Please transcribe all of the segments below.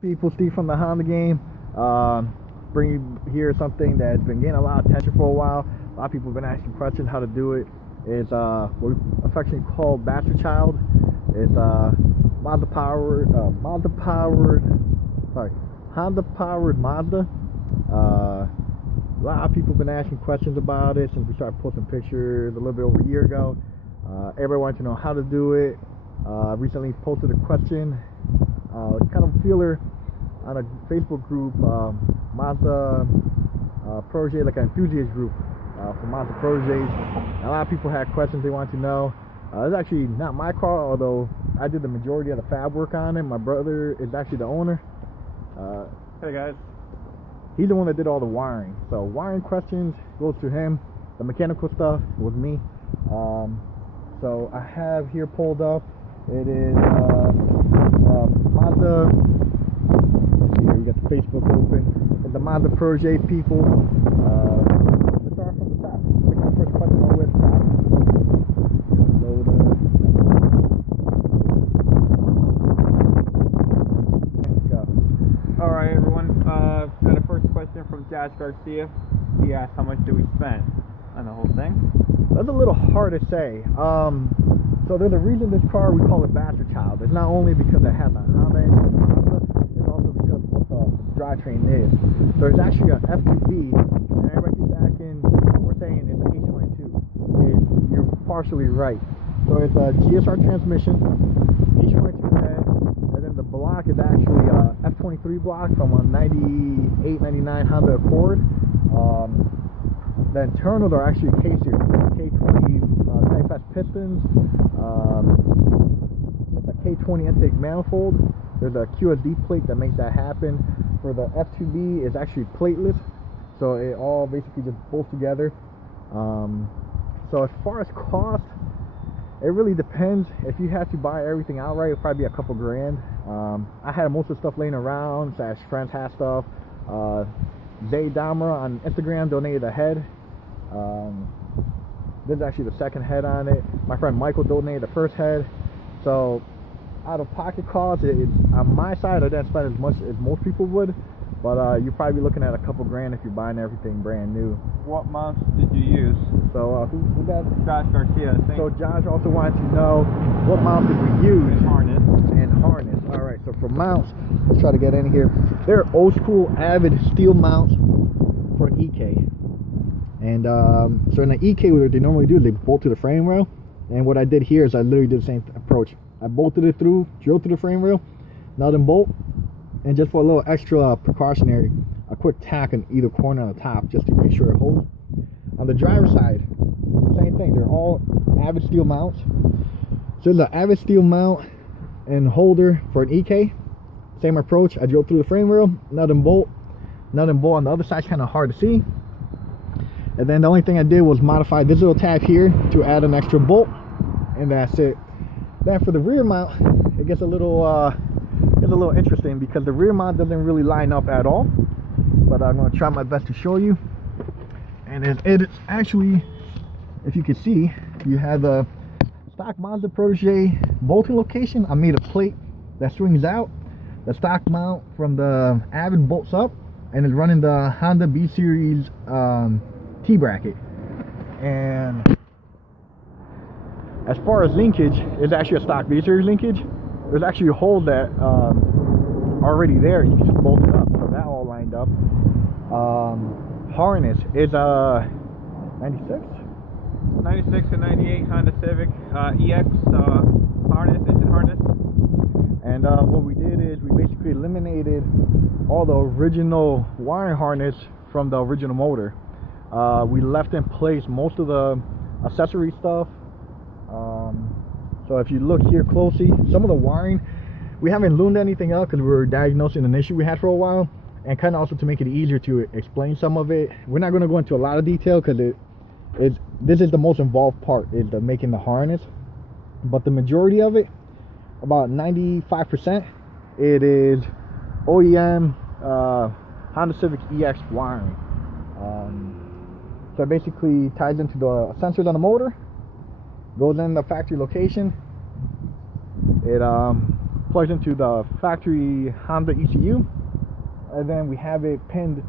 People, Steve from the Honda game. Bring you here something that's been getting a lot of attention for a while. A lot of people have been asking questions how to do it. It's what we affectionately call Bastard Child. It's Honda powered Mazda. A lot of people have been asking questions about it since we started posting pictures a little bit over a year ago. Everybody wanted to know how to do it. Recently posted a question, kind of feeler on a Facebook group, Mazda protege, like an enthusiast group for Mazda proteges. A lot of people had questions they wanted to know. It's actually not my car, although I did the majority of the fab work on it. My brother is actually the owner. Hey guys. He's the one that did all the wiring. So wiring questions goes to him. The mechanical stuff was me. So I have here pulled up. It is Mazda. Let's see here, we got the Facebook open. It's the Mazda protege people. Let's start from the top. Pick my first question all the way at the top. All right, everyone. Got a first question from Josh Garcia. He asked, "How much did we spend on the whole thing?" That's a little hard to say. So there's a reason this car, we call it Bastard Child. It's not only because it has a Honda engine, it's also because what the drivetrain is. So it's actually an F2B, and everybody keeps asking or saying it's an H22. You're partially right. So it's a GSR transmission, H22 head, and then the block is actually a F23 block from a 98, 99 Honda Accord. The internals are actually K-series, K20 Type S pistons. It's a K20 intake manifold. There's a QSD plate that makes that happen. For the F2B, it's actually plateless, so it all basically just bolts together. So as far as cost, it really depends. If you had to buy everything outright, it'd probably be a couple grand. I had most of the stuff laying around, / friends had stuff. Zay Damra on Instagram donated a head. This is actually the second head on it. My friend Michael donated the first head. So out of pocket cost, it's on my side, I didn't spend as much as most people would, but you're probably looking at a couple grand if you're buying everything brand new. What mounts did you use? So who that? Josh Garcia, I think. So Josh also wanted to know what mounts did we use. And harness. And harness. All right, so for mounts, let's try to get in here. They're old school Avid steel mounts for an EK. And so in an EK, what they normally do is they bolt to the frame rail. And what I did here is I literally did the same approach. I bolted it through, drilled through the frame rail, nut and bolt, and just for a little extra precautionary, a quick tack on either corner on the top just to make sure it holds. On the driver's side, same thing. They're all Avid steel mounts. So the Avid steel mount and holder for an EK, same approach. I drilled through the frame rail, nut and bolt. Nut and bolt on the other side is kind of hard to see. And then the only thing I did was modify this little tab here to add an extra bolt, and that's it. Then for the rear mount, it gets a little interesting because the rear mount doesn't really line up at all. But I'm going to try my best to show you. And it's actually, if you can see, you have the stock Mazda protege bolting location. I made a plate that swings out. The stock mount from the Avid bolts up, and it's running the Honda B series T-bracket. And as far as linkage, it's actually a stock B series linkage. There's actually a hole that already there. You can just bolt it up, so that all lined up. Harness is a 96 and 98 Honda Civic EX harness, engine harness. And what we did is we basically eliminated all the original wiring harness from the original motor. We left in place most of the accessory stuff. So if you look here closely, some of the wiring, we haven't loomed anything up because we were diagnosing an issue we had for a while, and kind of also to make it easier to explain some of it. We're not going to go into a lot of detail because this is the most involved part, is the making the harness. But the majority of it, about 95%, it is OEM Honda Civic EX wiring. So it basically ties into the sensors on the motor, goes in the factory location. It plugs into the factory Honda ECU, and then we have it pinned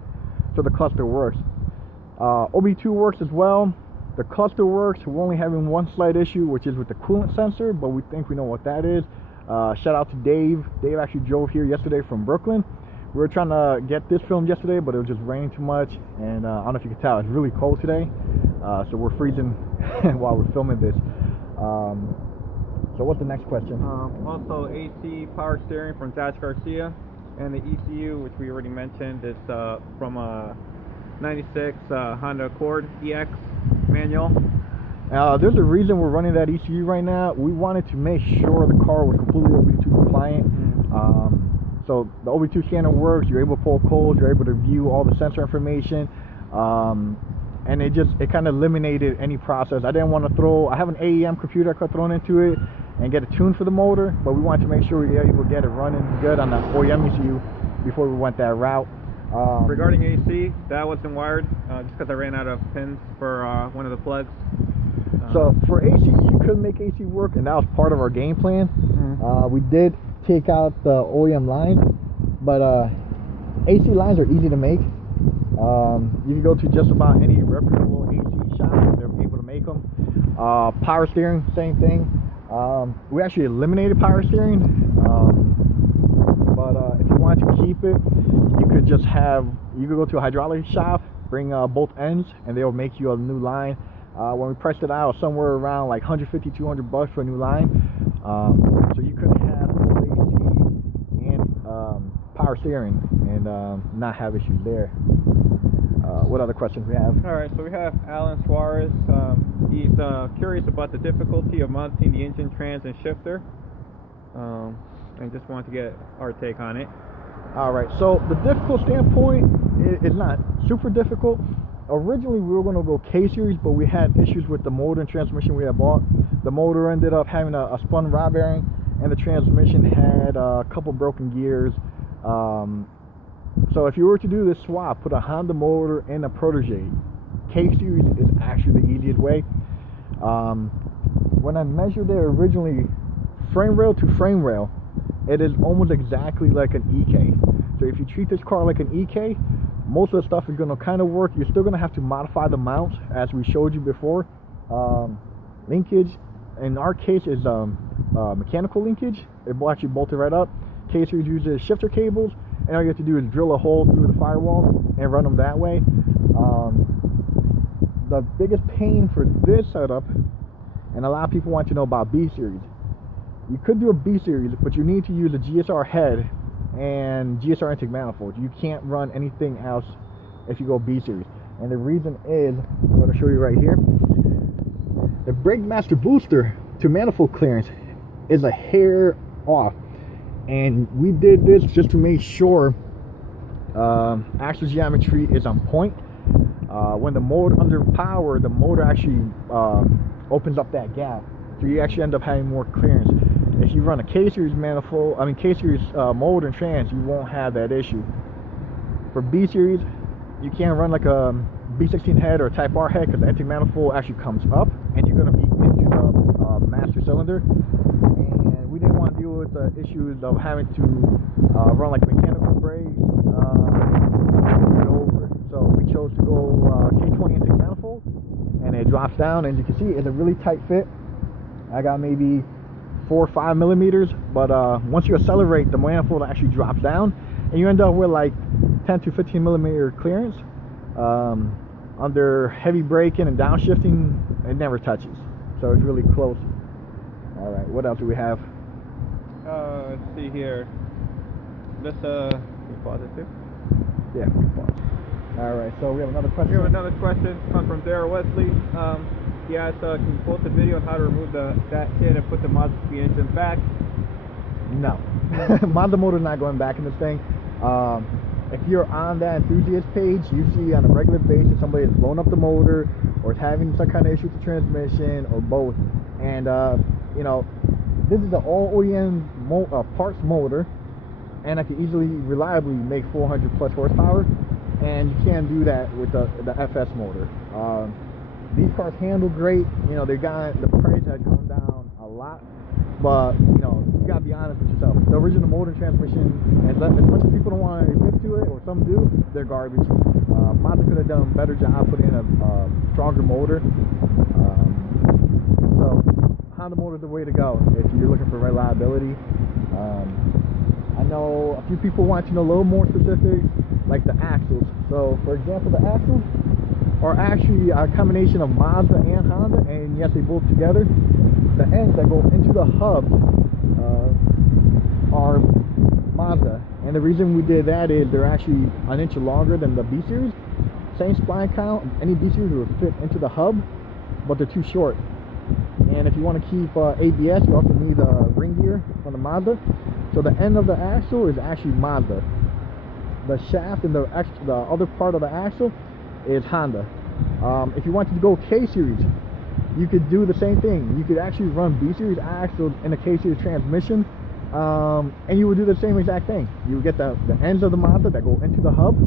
so the cluster works. OB2 works as well. The cluster works. We're only having one slight issue, which is with the coolant sensor, but we think we know what that is. Shout out to Dave. Dave actually drove here yesterday from Brooklyn. We were trying to get this filmed yesterday, but it was just raining too much, and I don't know if you can tell, it's really cold today, so we're freezing while we're filming this. So what's the next question? Also, AC power steering from Josh Garcia, and the ECU, which we already mentioned, is from a 96 Honda Accord EX manual. There's a reason we're running that ECU right now. We wanted to make sure the car was completely OB2 compliant. So the OB2 scanner works, you're able to pull codes, you're able to view all the sensor information, and it kind of eliminated any process. I didn't want to I have an AEM computer I could throw into it and get a tune for the motor, but we wanted to make sure we were able to get it running good on the OEM ECU before we went that route. Regarding AC, that wasn't wired just because I ran out of pins for one of the plugs. So for AC, you could make AC work, and that was part of our game plan. We did take out the OEM lines, but AC lines are easy to make. You can go to just about any reputable AC shop, they're able to make them. Power steering, same thing. We actually eliminated power steering, but if you want to keep it, you could go to a hydraulic shop, bring both ends, and they'll make you a new line. When we priced it out, somewhere around like $150-200 for a new line. So you could have full AC and power steering and not have issues there. What other questions we have? All right, so we have Alan Suarez. He's curious about the difficulty of mounting the engine, trans, and shifter, and just wanted to get our take on it. All right, so the difficult standpoint is not super difficult. Originally we were going to go K-series, but we had issues with the motor and transmission we had bought. The motor ended up having a spun rod bearing, and the transmission had a couple broken gears. So if you were to do this swap, put a Honda motor in a Protege, K-series is actually the easiest way. When I measured it originally, frame rail to frame rail, it is almost exactly like an EK. So if you treat this car like an EK, most of the stuff is going to kind of work. You're still going to have to modify the mounts as we showed you before. Linkage in our case is mechanical linkage. It will actually bolt it right up. K-series uses shifter cables, and all you have to do is drill a hole through the firewall and run them that way. The biggest pain for this setup, and a lot of people want to know about B-series. You could do a B-series, but you need to use a GSR head and GSR intake manifold. You can't run anything else if you go B-series. And the reason is, I'm going to show you right here. The brake master booster to manifold clearance is a hair off, and we did this just to make sure axle geometry is on point. When the motor under power, the motor actually opens up that gap, so you actually end up having more clearance. If you run a K-series manifold, K-series motor and trans, you won't have that issue. For B-series, you can't run like a B16 head or a Type R head because the intake manifold actually comes up, and you're going to be into the master cylinder. And we didn't want to deal with the issues of having to run like mechanical brakes over. So we chose to go K20 intake manifold, and it drops down, and you can see it's a really tight fit. I got maybe 4 or 5 millimeters, but once you accelerate, the manifold actually drops down, and you end up with like 10 to 15 millimeter clearance. Under heavy braking and downshifting, it never touches, so it's really close. All right, what else do we have? Let's see here. Can you pause it too? Yeah, we can pause. All right, so we have another question. We have another question. Comes from Darrell Wesley. He asked, can you post a video on how to remove that kit and put the Mazda engine back? No. Mazda motor not going back in this thing. If you're on that enthusiast page, you see on a regular basis somebody has blown up the motor or is having some kind of issue with the transmission or both. And you know, this is the all OEM parts motor, and I can easily, reliably make 400 plus horsepower, and you can't do that with the FS motor. These cars handle great. You know, the price had gone down a lot, but you know, you gotta be honest with yourself. The original motor and transmission, as much as people don't want to admit to it, or some do, they're garbage. Mazda could have done a better job putting in a stronger motor. So Honda motor is the way to go if you're looking for reliability. I know a few people want to know a little more specifics, like the axles. So for example, the axles are actually a combination of Mazda and Honda, and yes, they both together. The ends that go into the hub are Mazda, and the reason we did that is they're actually an inch longer than the B series. Same spline count, any B series will fit into the hub, but they're too short. And if you want to keep ABS, you also need a ring gear from the Mazda. So the end of the axle is actually Mazda. The shaft and the other part of the axle is Honda. If you wanted to go K series, you could do the same thing. You could actually run B series axles in a K series transmission, and you would do the same exact thing. You would get the ends of the Mazda that go into the hub.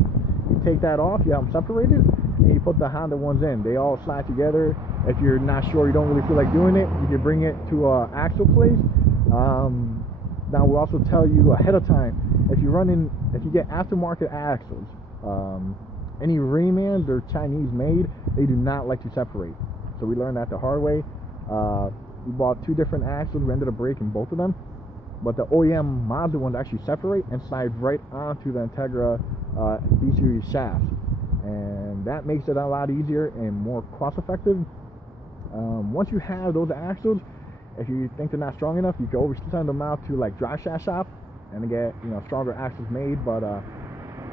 You take that off, you have them separated, and you put the Honda ones in. They all slide together. If you're not sure, you don't really feel like doing it, you can bring it to an axle place. Now we'll also tell you ahead of time, if you get aftermarket axles, any remans, they're Chinese made, they do not like to separate. So we learned that the hard way. We bought 2 different axles, we ended up breaking both of them, but the OEM Mazda ones actually separate and slide right onto the Integra B series shafts, and that makes it a lot easier and more cost effective. Once you have those axles, if you think they're not strong enough, you can always send them out to like drive shaft shop and get, you know, stronger axles made. But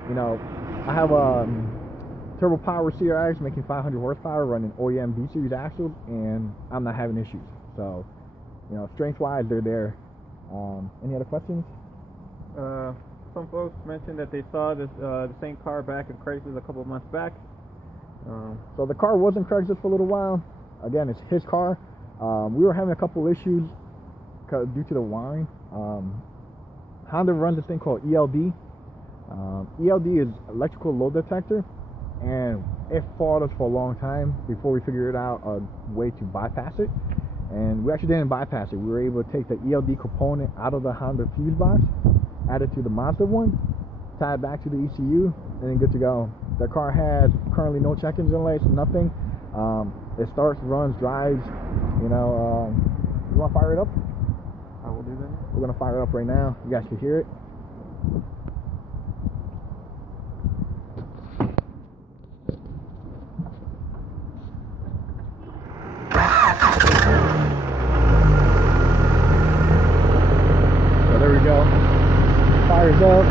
you know, I have a turbo power CRX making 500 horsepower running OEM B series axles, and I'm not having issues. So, you know, strength wise, they're there. Any other questions? Some folks mentioned that they saw this the same car back in Craigslist a couple of months back. So the car was in Craigslist for a little while. Again, it's his car. We were having a couple issues due to the wiring. Honda runs this thing called ELD. ELD is electrical load detector, and it fought us for a long time before we figured out a way to bypass it. And we actually didn't bypass it. We were able to take the ELD component out of the Honda fuse box, add it to the Mazda one, tie it back to the ECU, and then good to go. The car has currently no check engine lights, nothing. It starts, runs, drives. You know, you want to fire it up? I will do that. We're gonna fire it up right now. You guys can hear it. So there we go. Fires up.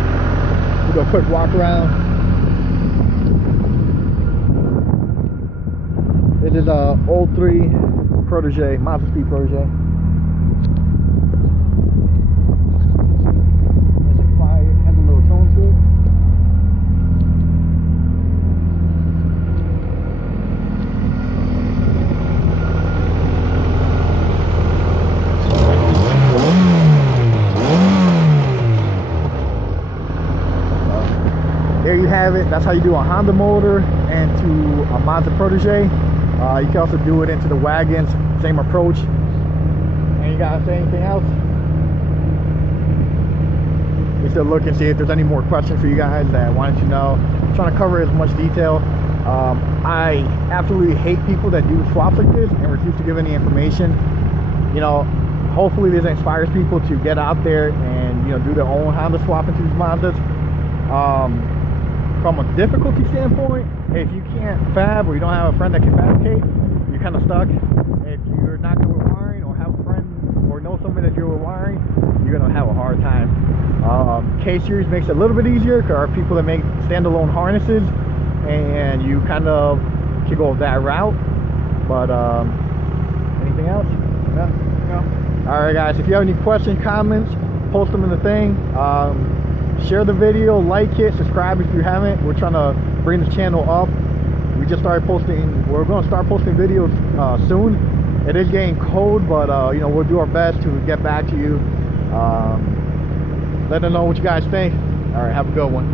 We do a quick walk around. It is a 03 Protege, Mazda Speed Protege. Nice and quiet, has a little tone to it. There you have it. That's how you do a Honda motor and to a Mazda Protege. You can also do it into the wagons, same approach. And you guys say anything else? We still look and see if there's any more questions for you guys that wanted to know. I'm trying to cover as much detail. I absolutely hate people that do swaps like this and refuse to give any information. You know, hopefully this inspires people to get out there and, you know, do their own Honda swap into these Mazdas. From a difficulty standpoint, if you can't fab or you don't have a friend that can fabricate, you're kind of stuck. If you're not good with wiring or have a friend or know somebody that's good with wiring, you're going to have a hard time. K-Series makes it a little bit easier because there are people that make standalone harnesses and you kind of can go that route. But anything else? No? Alright guys, if you have any questions, comments, post them in the thing. Share the video, like it, subscribe if you haven't. We're trying to bring the channel up. We just started posting, we're going to start posting videos soon. It is getting cold, but you know, we'll do our best to get back to you. Let them know what you guys think. All right, have a good one.